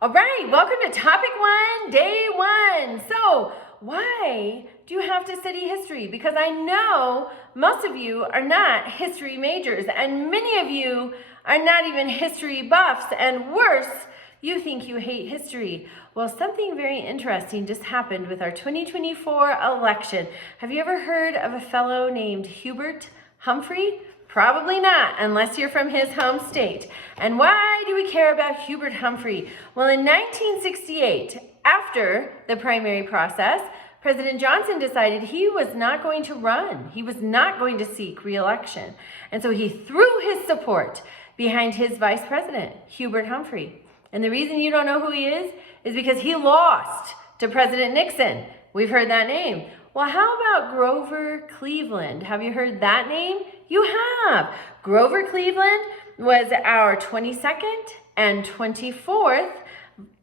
All right, welcome to topic 1, day 1. So, why do you have to study history? Because I know most of you are not history majors, and many of you are not even history buffs, and worse, you think you hate history. Well, something very interesting just happened with our 2024 election. Have you ever heard of a fellow named Hubert Humphrey? Probably not, unless you're from his home state. And why do we care about Hubert Humphrey? Well, in 1968, after the primary process, President Johnson decided he was not going to run. He was not going to seek re-election. And so he threw his support behind his vice president, Hubert Humphrey. And the reason you don't know who he is because he lost to President Nixon. We've heard that name. Well, how about Grover Cleveland? Have you heard that name? You have. Grover Cleveland was our 22nd and 24th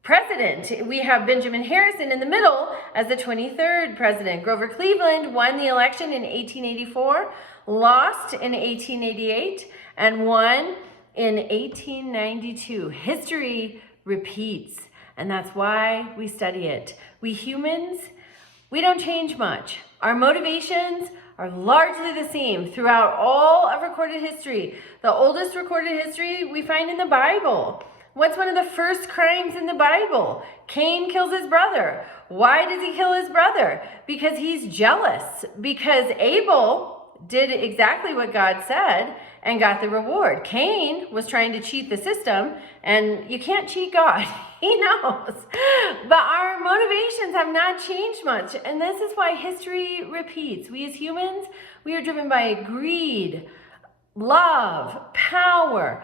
president. We have Benjamin Harrison in the middle as the 23rd president. Grover Cleveland won the election in 1884, lost in 1888, and won in 1892. History repeats, and that's why we study it. We humans, we don't change much. Our motivations are largely the same throughout all of recorded history. The oldest recorded history we find in the Bible. What's one of the first crimes in the Bible? Cain kills his brother. Why does he kill his brother? Because he's jealous. Because Abel did exactly what God said and got the reward. Cain was trying to cheat the system, and you can't cheat God. He knows. But our motivations have not changed much, and this is why history repeats. We as humans, we are driven by greed, love, power,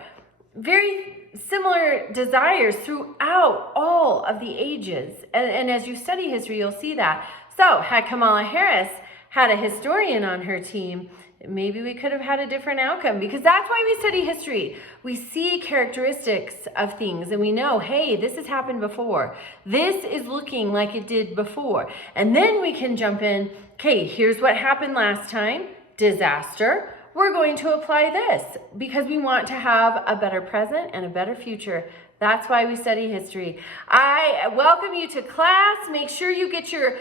very similar desires throughout all of the ages. And as you study history, you'll see that. So, had Kamala Harris had a historian on her team, maybe we could have had a different outcome, because that's why we study history. We see characteristics of things and we know, hey, this has happened before. This is looking like it did before. And then we can jump in, okay, here's what happened last time, disaster. We're going to apply this because we want to have a better present and a better future. That's why we study history. I welcome you to class. Make sure you get your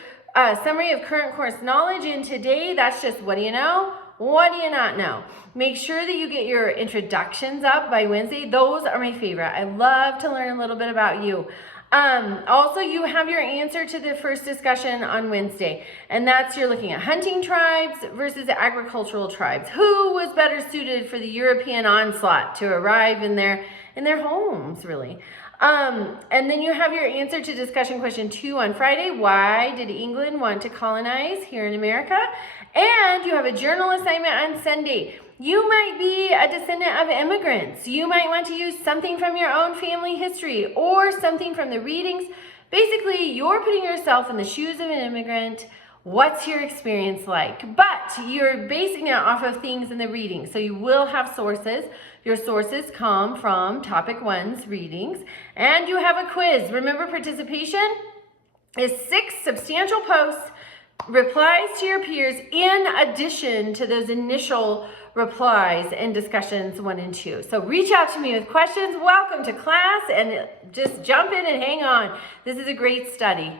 summary of current course knowledge in today. That's just what do you know? What do you not know? Make sure that you get your introductions up by Wednesday. Those are my favorite. I love to learn a little bit about you. Also, you have your answer to the first discussion on Wednesday, and that's you're looking at hunting tribes versus agricultural tribes. Who was better suited for the European onslaught to arrive in their homes, really? And then you have your answer to discussion question 2 on Friday. Why did England want to colonize here in America? And you have a journal assignment on Sunday. You might be a descendant of immigrants. You might want to use something from your own family history or something from the readings. Basically, you're putting yourself in the shoes of an immigrant. What's your experience like? But you're basing it off of things in the reading. So you will have sources. Your sources come from topic 1's readings. And you have a quiz. Remember, participation is 6 substantial posts, replies to your peers, in addition to those initial replies in discussions 1 and 2. So reach out to me with questions. Welcome to class, and just jump in and hang on. This is a great study.